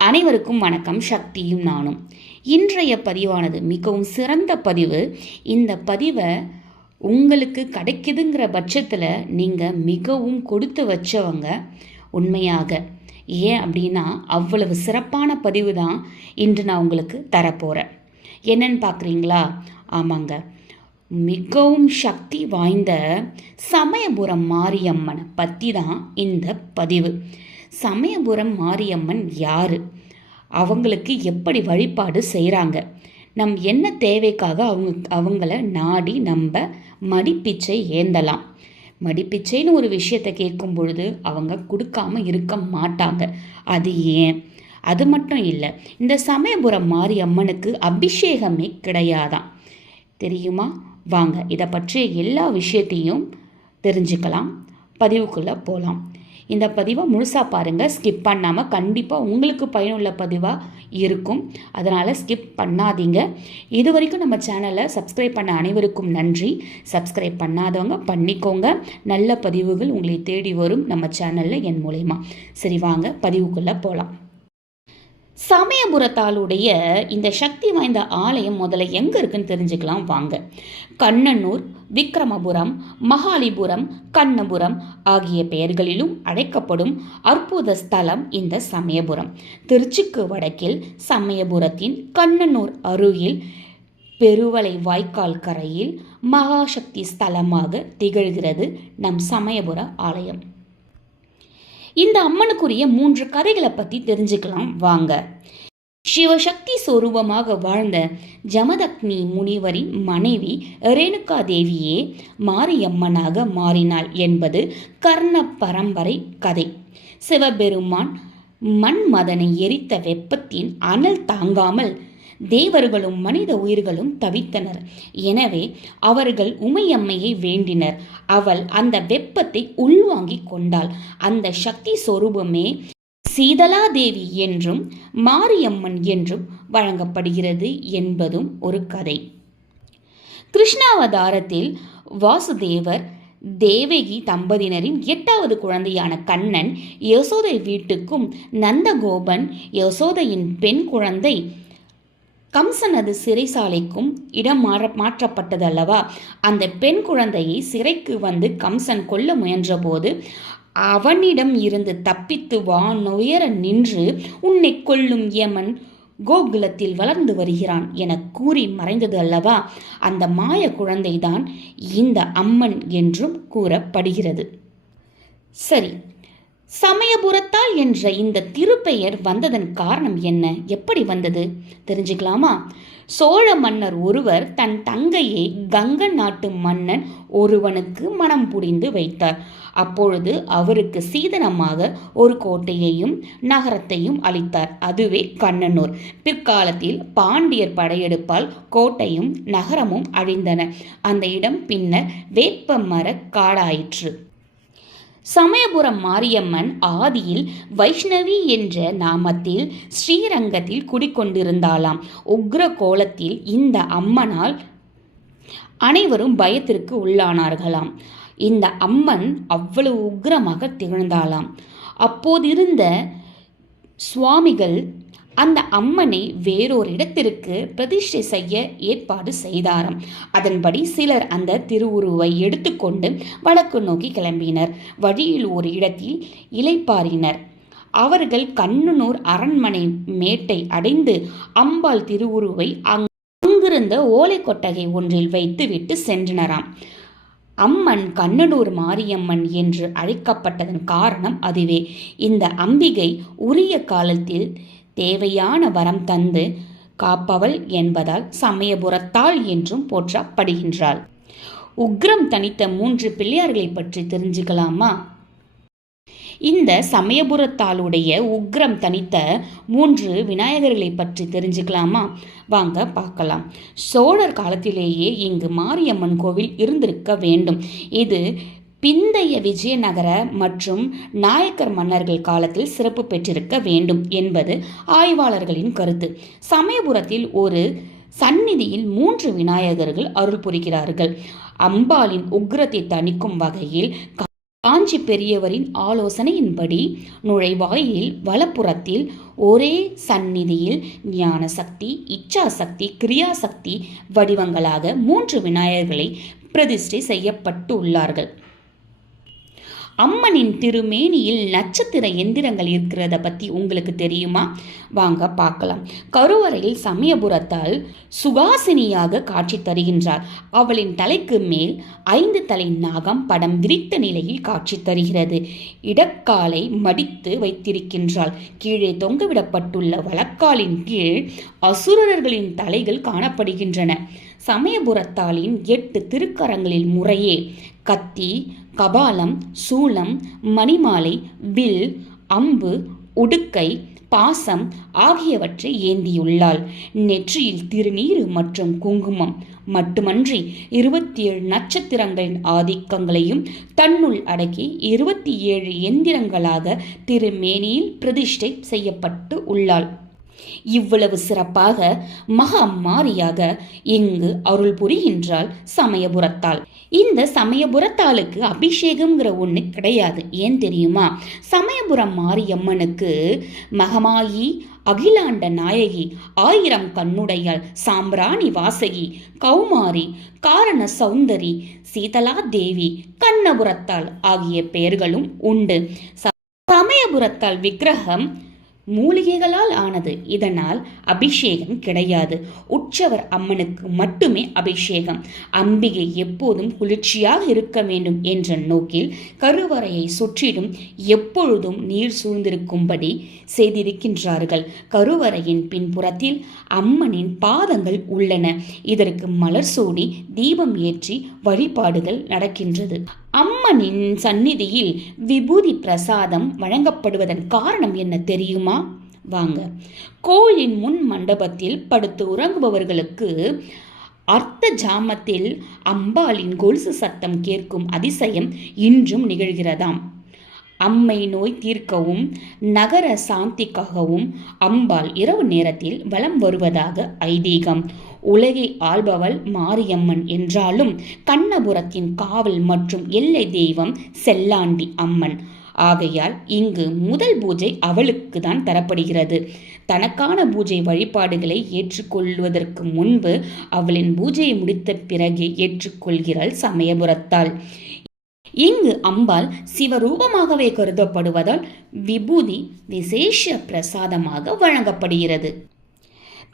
அனைவருக்கும் வணக்கம். சக்தியும் நானும். இன்றைய பதிவானது மிகவும் சிறந்த பதிவு. இந்த பதிவை உங்களுக்கு கிடைக்குதுங்கிற பட்சத்தில் நீங்கள் மிகவும் கொடுத்து வச்சவங்க உண்மையாக. ஏன் அப்படின்னா அவ்வளவு சிறப்பான பதிவு தான் இன்று நான் உங்களுக்கு தரப்போகிறேன் என்னன்னு பார்க்குறீங்களா ஆமாங்க. மிகவும் சக்தி வாய்ந்த சமயபுரம் மாரியம்மனை பற்றி தான் இந்த பதிவு. சமயபுரம் மாரியம்மன் யார்? அவங்களுக்கு எப்படி வழிபாடு செய்கிறாங்க நம் என்ன தேவைக்காக அவங்க அவங்கள நாடி நம்ம மடிப்பிச்சை ஏந்தலாம்? மடிப்பிச்சைன்னு ஒரு விஷயத்தை கேட்கும் பொழுது அவங்க கொடுக்காம இருக்க மாட்டாங்க. அது ஏன்? அது மட்டும் இல்லை இந்த சமயபுரம் மாரியம்மனுக்கு அபிஷேகமே கிடையாதான் தெரியுமா? வாங்க இதை பற்றிய எல்லா விஷயத்தையும் தெரிஞ்சுக்கலாம். பதிவுக்குள்ளே போகலாம் இந்த பதிவை முழுசாக பாருங்கள் ஸ்கிப் பண்ணாமல் கண்டிப்பாக உங்களுக்கு பயனுள்ள பதிவாக இருக்கும். அதனால் ஸ்கிப் பண்ணாதீங்க. இது வரைக்கும் நம்ம சேனலை சப்ஸ்கிரைப் பண்ண அனைவருக்கும் நன்றி. சப்ஸ்கிரைப் பண்ணாதவங்க பண்ணிக்கோங்க. நல்ல பதிவுகள் உங்களை தேடி வரும் நம்ம சேனலில் என் மூலயமா. சரி வாங்க பதிவுக்குள்ளே போகலாம் சமயபுரத்தாளுடைய இந்த சக்தி வாய்ந்த ஆலயம் முதல்ல எங்கே இருக்குன்னு தெரிஞ்சுக்கலாம் வாங்க. கண்ணனூர் விக்ரமபுரம் மகாலிபுரம் கண்ணபுரம் ஆகிய பெயர்களிலும் அழைக்கப்படும் அற்புத ஸ்தலம் இந்த சமயபுரம். திருச்சிக்கு வடக்கில் சமயபுரத்தின் கண்ணனூர் அருகில் பெருவளை வாய்க்கால் கரையில் மகாசக்தி ஸ்தலமாக திகழ்கிறது நம் சமயபுர ஆலயம். இந்த அம்மனுக்குரிய மூன்று கதைகளை பற்றி தெரிஞ்சுக்கலாம். வாங்க. சிவசக்தி சொரூபமாக வாழ்ந்த ஜமதக்னி முனிவரின் மனைவி ரேணுகா தேவியே மாரியம்மனாக மாறினாள் என்பது கர்ண பரம்பரை கதை. சிவபெருமான் மண்மதனை எரித்த வெப்பத்தின் அனல் தாங்காமல் தேவர்களும் மனித உயிர்களும் தவித்தனர். எனவே அவர்கள் உமையம்மையை வேண்டினர். அவள் அந்த வெப்பத்தை உள்வாங்கிக் கொண்டாள். அந்த சக்தி சொரூபமே சீதலாதேவி என்றும் மாரியம்மன் என்றும் வழங்கப்படுகிறது என்பதும் ஒரு கதை. கிருஷ்ணாவதாரத்தில் வாசுதேவர் தேவகி தம்பதியினரின் எட்டாவது குழந்தையான கண்ணன் யசோதை வீட்டுக்கும் நந்தகோபன் யசோதையின் பெண் குழந்தை கம்சனது சிறைசாலைக்கும் இடம் மாற மாற்றப்பட்டது அல்லவா அந்த பெண் குழந்தையை சிறைக்கு வந்து கம்சன் கொல்ல முயன்றபோது அவனிடம் இருந்து தப்பித்து வான் உயர நின்று உன்னை கொல்லும் யமன் கோகுலத்தில் வளர்ந்து வருகிறான் என கூறி மறைந்தது அல்லவா அந்த மாய குழந்தைதான் இந்த அம்மன் என்றும் கூறப்படுகிறது. சரி சமயபுரத்தால் என்ற இந்த திருப்பெயர் வந்ததன் காரணம் என்ன? எப்படி வந்தது? தெரிஞ்சுக்கலாமா? சோழ மன்னர் ஒருவர் தன் தங்கையை கங்க நாட்டு மன்னன் ஒருவனுக்கு மனம் புரிந்து வைத்தார். அப்பொழுது அவருக்கு சீதனமாக ஒரு கோட்டையையும் நகரத்தையும் அளித்தார். அதுவே கண்ணனூர். பிற்காலத்தில் பாண்டியர் படையெடுப்பால் கோட்டையும் நகரமும் அழிந்தன. அந்த இடம் பின்னர் வேப்ப மர காடாயிற்று. சமயபுரம் மாரியம்மன் ஆதியில் வைஷ்ணவி என்ற நாமத்தில் ஸ்ரீரங்கத்தில் குடிக்கொண்டிருந்தாளாம். உக்ர கோலத்தில் இந்த அம்மனால் அனைவரும் பயத்திற்கு உள்ளானார்களாம். இந்த அம்மன் அவ்வளவு உக்ரமாக திகழ்ந்தாளாம். அப்போதிருந்த சுவாமிகள் அந்த அம்மனை வேறொரு இடத்திற்கு பிரதிஷ்டை செய்ய ஏற்பாடு செய்தாராம். அதன்படி சிலர் அந்த திருவுருவை எடுத்துக்கொண்டு வடக்கு நோக்கி கிளம்பினர். வழியில் ஒரு இடத்தில் இலைப்பாரினர் அவர்கள் கண்ணனூர் அரண்மனை மேட்டை அடைந்து அம்பாள் திருவுருவை அங்கிருந்த ஓலை கொட்டகை ஒன்றில் வைத்துவிட்டு சென்றனராம். அம்மன் கண்ணனூர் மாரியம்மன் என்று அழைக்கப்பட்டதன் காரணம் அதுவே. இந்த அம்பிகை உரிய காலத்தில் தேவையான வரம் தந்து காப்பவள் என்பதால் சமயபுரத்தாள் என்றும் போற்றப்படுகின்றாள். உக்ரம் தனித்த மூன்று பிள்ளையார்களை பற்றி தெரிஞ்சுக்கலாமா? இந்த சமயபுரத்தாளுடைய உக்ரம் தனித்த மூன்று விநாயகர்களை பற்றி தெரிஞ்சுக்கலாமா? வாங்க பார்க்கலாம். சோழர் காலத்திலேயே இங்கு மாரியம்மன் கோவில் இருந்திருக்க வேண்டும். இது பிந்தைய விஜயநகர மற்றும் நாயக்கர் மன்னர்கள் காலத்தில் சிறப்பு பெற்றிருக்க வேண்டும் என்பது ஆய்வாளர்களின் கருத்து. சமயபுரத்தில் ஒரு சந்நிதியில் மூன்று விநாயகர்கள் அருள் புரிகிறார்கள். அம்பாளின் உக்ரத்தை தணிக்கும் வகையில் காஞ்சி பெரியவரின் ஆலோசனையின்படி நுழைவாயில் வலப்புறத்தில் ஒரே சந்நிதியில் ஞான சக்தி இச்சாசக்தி கிரியாசக்தி வடிவங்களாக மூன்று விநாயகர்களை பிரதிஷ்டை செய்யப்பட்டுள்ளார்கள். அம்மனின் திருமேனியில் நட்சத்திர எந்திரங்கள் இருக்கிறத பற்றி உங்களுக்கு தெரியுமா? வாங்க பார்க்கலாம். கருவறையில் சமயபுரத்தால் சுகாசினியாக காட்சி தருகின்றார். அவளின் தலைக்கு மேல் ஐந்து தலை நாகம் படம் விரித்த நிலையில் காட்சி தருகிறது. இடக்காலை மடித்து வைத்திருக்கின்றாள். கீழே தொங்கவிடப்பட்டுள்ள வழக்காலின் கீழ் அசுரர்களின் தலைகள் காணப்படுகின்றன. சமயபுரத்தாளின் எட்டு திருக்கரங்களில் முறையே கத்தி கபாலம் சூலம் மணிமாலை வில் அம்பு உடுக்கை பாசம் ஆகியவற்றை ஏந்தியுள்ளாள். நெற்றியில் திருநீறு மற்றும் குங்குமம். மட்டுமன்றி இருபத்தி ஏழு நட்சத்திரங்களின் ஆதிக்கங்களையும் தன்னுள் அடக்கி இருபத்தி ஏழு எந்திரங்களாக திருமேனியில் பிரதிஷ்டை செய்யப்பட்டு உள்ளாள். இவ்வளவு சிறப்பாக மகா மாரியாக இங்கு அருள் புரிகின்றாள் சமயபுரத்தாள். இந்த சமயபுரத்தாளுக்கு அபிஷேகம்ங்கிற ஒன்று கிடையாது. ஏன் தெரியுமா? சமயபுரம் மாரியம்மனுக்கு மகமாயி அகிலாண்ட நாயகி ஆயிரம் கண்ணுடையாள் சாம்பிராணி வாசகி கௌமாரி காரண சௌந்தரி சீதலா தேவி கண்ணபுரத்தாள் ஆகிய பெயர்களும் உண்டு. சமயபுரத்தாள் விக்கிரகம் மூலிகைகளால் ஆனது. இதனால் அபிஷேகம் கிடையாது. உற்சவர் அம்மனுக்கு மட்டுமே அபிஷேகம். அம்பிகை எப்போதும் குளிர்ச்சியாக இருக்க வேண்டும் என்ற நோக்கில் கருவறையை சுற்றிலும் எப்பொழுதும் நீர் சூழ்ந்திருக்கும்படி செய்திருக்கின்றார்கள். கருவறையின் பின்புறத்தில் அம்மனின் பாதங்கள் உள்ளன. இதற்கு மலர் சூடி தீபம் ஏற்றி வழிபாடுகள் நடக்கின்றது. அம்மனின் சந்நிதியில் விபூதி பிரசாதம் வழங்கப்படுவதன் காரணம் என்ன தெரியுமா? வாங்க. கோயிலின் முன் மண்டபத்தில் படுத்து உறங்குபவர்களுக்கு அர்த்த ஜாமத்தில் அம்பாளின் கொலுசு சத்தம் கேட்கும் அதிசயம் இன்றும் நிகழ்கிறதாம். அம்மை நோய் தீர்க்கவும் நகர சாந்திக்காகவும் அம்பாள் இரவு நேரத்தில் வலம் வருவதாக ஐதீகம். உலகை ஆள்பவள் மாரியம்மன் என்றாலும் கண்ணபுரத்தின் காவல் மற்றும் எல்லை தெய்வம் செல்லாண்டி அம்மன். ஆகையால் இங்கு முதல் பூஜை அவளுக்கு தான் தரப்படுகிறது. தனக்கான பூஜை வழிபாடுகளை ஏற்றுக்கொள்வதற்கு முன்பு அவளின் பூஜையை முடித்த பிறகே ஏற்றுக்கொள்கிறாள் சமயபுரத்தால் இங்கு அம்பாள் சிவரூபமாகவே கருதப்படுவதால் விபூதி விசேஷ பிரசாதமாக வழங்கப்படுகிறது.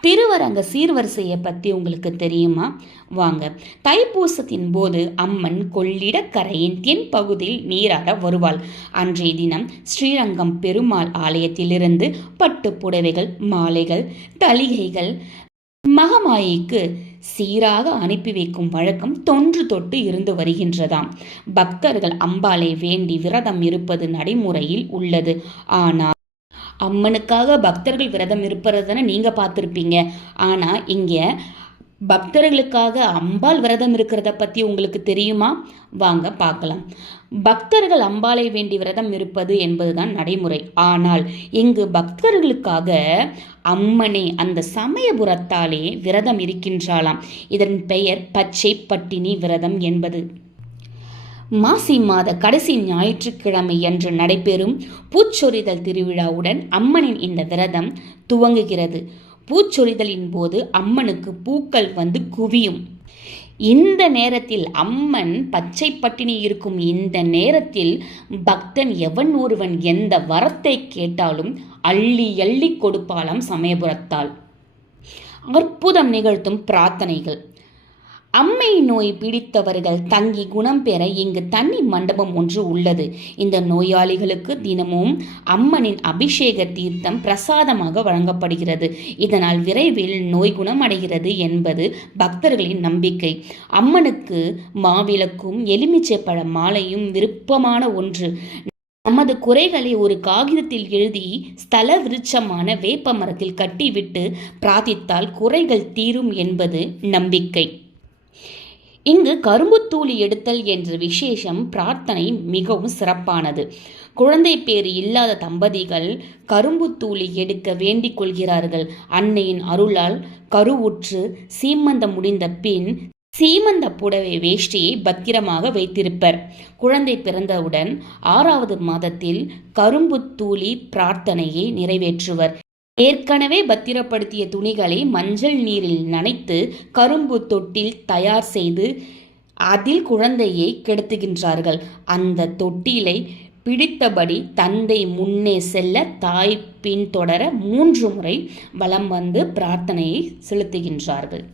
திருவரங்க சீர்வரிசையை பற்றி உங்களுக்கு தெரியுமா? வாங்க. தைப்பூசத்தின் போது அம்மன் கொள்ளிடக்கரையின் தென் பகுதியில் நீராட வருவாள். அன்றைய தினம் ஸ்ரீரங்கம் பெருமாள் ஆலயத்திலிருந்து பட்டு புடவைகள் மாலைகள் தளிகைகள் மகமாயிக்கு சீராக அனுப்பி வைக்கும் வழக்கம் தொன்று தொட்டு இருந்து வருகின்றதாம். பக்தர்கள் அம்பாலை வேண்டி விரதம் இருப்பது நடைமுறையில் உள்ளது. ஆனால் அம்மனுக்காக பக்தர்கள் விரதம் இருப்பதை நீங்கள் பார்த்துருப்பீங்க. ஆனால் இங்கே பக்தர்களுக்காக அம்பாள் விரதம் இருக்கிறத பற்றி உங்களுக்கு தெரியுமா? வாங்க பார்க்கலாம். பக்தர்கள் அம்பாளை வேண்டி விரதம் இருப்பது என்பதுதான் நடைமுறை. ஆனால் இங்கு பக்தர்களுக்காக அம்மனே அந்த சமயபுரத்தாலே விரதம் இருக்கின்றாளாம். இதன் பெயர் பச்சை பட்டினி விரதம் என்பது. மாசி மாத கடைசி ஞாயிற்றுக்கிழமை அன்று நடைபெறும் பூச்சொரிதல் திருவிழாவுடன் அம்மனின் இந்த விரதம் துவங்குகிறது. பூச்சொரிதலின் போது அம்மனுக்கு பூக்கள் வந்து குவியும். இந்த நேரத்தில் அம்மன் பச்சை பட்டினி இருக்கும் இந்த நேரத்தில் பக்தன் எவன் ஒருவன் எந்த வரத்தை கேட்டாலும் அள்ளி அள்ளி கொடுப்பாளாம் சமயபுரத்தால். அற்புதம் நிகழ்த்தும் பிரார்த்தனைகள். அம்மை நோய் பிடித்தவர்கள் தங்கி குணம் பெற இங்கு தண்ணி மண்டபம் ஒன்று உள்ளது. இந்த நோயாளிகளுக்கு தினமும் அம்மனின் அபிஷேக தீர்த்தம் பிரசாதமாக வழங்கப்படுகிறது. இதனால் விரைவில் நோய் குணம் அடைகிறது என்பது பக்தர்களின் நம்பிக்கை. அம்மனுக்கு மாவிளக்கும் எலுமிச்சை பழ மாலையும் விருப்பமான ஒன்று. நமது குறைகளை ஒரு காகிதத்தில் எழுதி ஸ்தல விருட்சமான வேப்ப மரத்தில் கட்டிவிட்டு பிரார்த்தித்தால் குறைகள் தீரும் என்பது நம்பிக்கை. இங்கு கரும்புத்தூளி எடுத்தல் என்ற விசேஷம் பிரார்த்தனை மிகவும் சிறப்பானது. குழந்தை பேறு இல்லாத தம்பதிகள் கரும்புத்தூளி எடுக்க வேண்டிக் கொள்கிறார்கள். அன்னையின் அருளால் கருவுற்று சீமந்தம் முடிந்த பின் சீமந்த புடவை வேஷ்டியை பத்திரமாக வைத்திருப்பர். குழந்தை பிறந்தவுடன் ஆறாவது மாதத்தில் கரும்பு தூளி பிரார்த்தனையை நிறைவேற்றுவர். ஏற்கனவே பத்திரப்படுத்திய துணிகளை மஞ்சள் நீரில் நனைத்து கரும்பு தொட்டில் தயார் செய்து அதில் குழந்தையை கெடுத்துகின்றார்கள். அந்த தொட்டிலை பிடித்தபடி தந்தை முன்னே செல்ல தாய் பின்தொடர மூன்று முறை வலம் வந்து பிரார்த்தனையை செலுத்துகின்றார்கள்.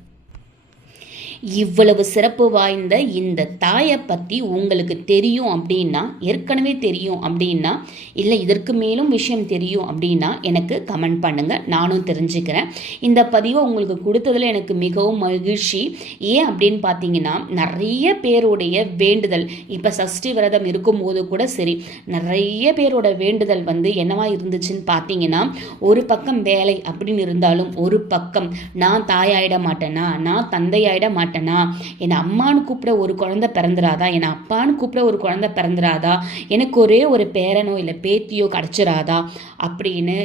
இவ்வளவு சிறப்பு வாய்ந்த இந்த தாயை பற்றி உங்களுக்கு தெரியும் அப்படின்னா ஏற்கனவே தெரியும் அப்படின்னா இல்லை இதற்கு மேலும் விஷயம் தெரியும் அப்படின்னா எனக்கு கமெண்ட் பண்ணுங்கள் நானும் தெரிஞ்சுக்கிறேன். இந்த பதிவை உங்களுக்கு கொடுத்ததில் எனக்கு மிகவும் மகிழ்ச்சி. ஏன் அப்படின்னு பார்த்தீங்கன்னா நிறைய பேருடைய வேண்டுதல் இப்போ சஷ்டி விரதம் இருக்கும்போது கூட சரி நிறைய பேரோட வேண்டுதல் வந்து என்னவா இருந்துச்சுன்னு பார்த்தீங்கன்னா ஒரு பக்கம் வேலை அப்படின்னு இருந்தாலும் ஒரு பக்கம் நான் தாயாயிட மாட்டேனா? நான் தந்தையாயிட மாட்டேன்? என் அம்மான்னு கூப்பிட ஒரு குழந்தை பிறந்துராதா? என் அப்பான்னு கூப்பிட ஒரு குழந்தை பிறந்துராதா? எனக்கு ஒரே ஒரு பேரனோ இல்லை பேத்தியோ கிடச்சிராதா? அப்படின்னு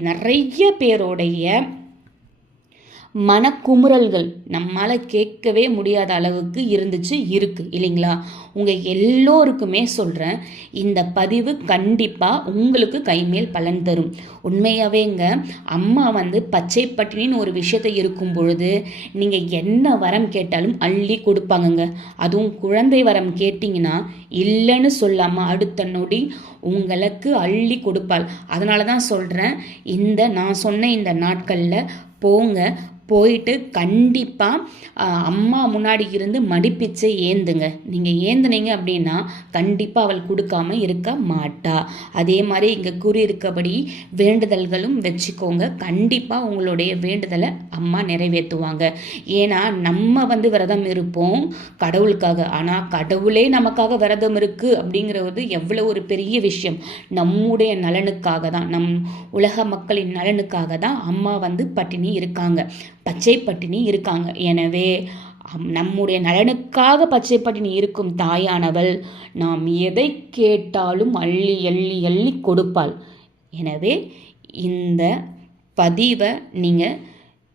நிறைய பேருடைய மனக்குமுறல்கள் நம்மளால் கேட்கவே முடியாத அளவுக்கு இருந்துச்சு இருக்குது இல்லைங்களா? உங்கள் எல்லோருக்குமே சொல்கிறேன் இந்த பதிவு கண்டிப்பாக உங்களுக்கு கைமேல் பலன் தரும். உண்மையாகவேங்க அம்மா வந்து பச்சை பட்டினின்னு ஒரு விஷயத்தை இருக்கும் பொழுது நீங்கள் என்ன வரம் கேட்டாலும் அள்ளி கொடுப்பாங்கங்க. அதுவும் குழந்தை வரம் கேட்டிங்கன்னா இல்லைன்னு சொல்லாமல் அடுத்த நொடி உங்களுக்கு அள்ளி கொடுப்பாள். அதனால தான் சொல்கிறேன் இந்த நான் சொன்ன இந்த நாட்களில் போங்க. போயிட்டு கண்டிப்பாக அம்மா முன்னாடி இருந்து மடிப்பிச்சை ஏந்துங்க. நீங்கள் ஏந்துனீங்க அப்படின்னா கண்டிப்பாக அவள் கொடுக்காம இருக்க மாட்டா. அதே மாதிரி இங்கே கூறியிருக்கபடி வேண்டுதல்களும் வச்சுக்கோங்க. கண்டிப்பாக உங்களுடைய வேண்டுதலை அம்மா நிறைவேற்றுவாங்க. ஏன்னா நம்ம வந்து விரதம் இருப்போம் கடவுளுக்காக. ஆனால் கடவுளே நமக்காக விரதம் இருக்குது அப்படிங்கிறது எவ்வளோ ஒரு பெரிய விஷயம். நம்முடைய நலனுக்காக தான். நம் உலக மக்களின் நலனுக்காக தான் அம்மா வந்து பட்டினி இருக்காங்க. பச்சை பட்டினி இருக்காங்க. எனவே நம்முடைய நலனுக்காக பச்சை பட்டினி இருக்கும் தாயானவள் நாம் எதை கேட்டாலும் அள்ளி அள்ளி அள்ளி கொடுப்பாள். எனவே இந்த பதிவை நீங்கள்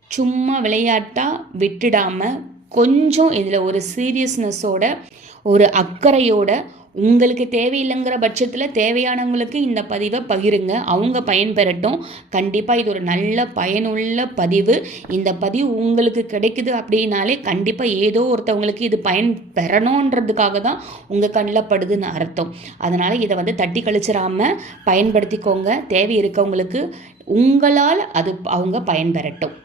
சும்மா விளையாட்டாக விட்டுடாமல் கொஞ்சம் இதில் ஒரு சீரியஸ்னஸோட ஒரு அக்கறையோட உங்களுக்கு தேவையில்லைங்கிற பட்சத்தில் தேவையானவங்களுக்கு இந்த பதிவை பகிருங்க. அவங்க பயன்பெறட்டும். கண்டிப்பாக இது ஒரு நல்ல பயனுள்ள பதிவு. இந்த பதிவு உங்களுக்கு கிடைக்குது அப்படின்னாலே கண்டிப்பாக ஏதோ ஒருத்தவங்களுக்கு இது பயன் பெறணுன்றதுக்காக தான் உங்கள் கண்ணில் படுதுன்னு அர்த்தம். அதனால் இதை வந்து தட்டி கழிச்சிடாமல் பயன்படுத்திக்கோங்க. தேவை இருக்கவங்களுக்கு உங்களால் அது அவங்க பயன்பெறட்டும்.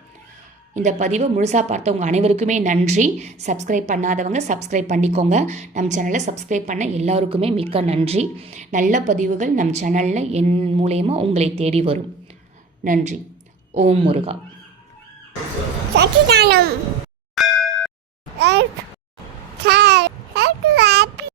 இந்த பதிவை முழுசாக பார்த்தவங்க அனைவருக்குமே நன்றி. சப்ஸ்கிரைப் பண்ணாதவங்க சப்ஸ்கிரைப் பண்ணிக்கோங்க. நம் சேனலை சப்ஸ்கிரைப் பண்ண எல்லாருக்குமே மிக்க நன்றி. நல்ல பதிவுகள் நம் சேனலில் என் மூலயமா உங்களை தேடி வரும். நன்றி. ஓம் முருகா. சச்சிதானம்.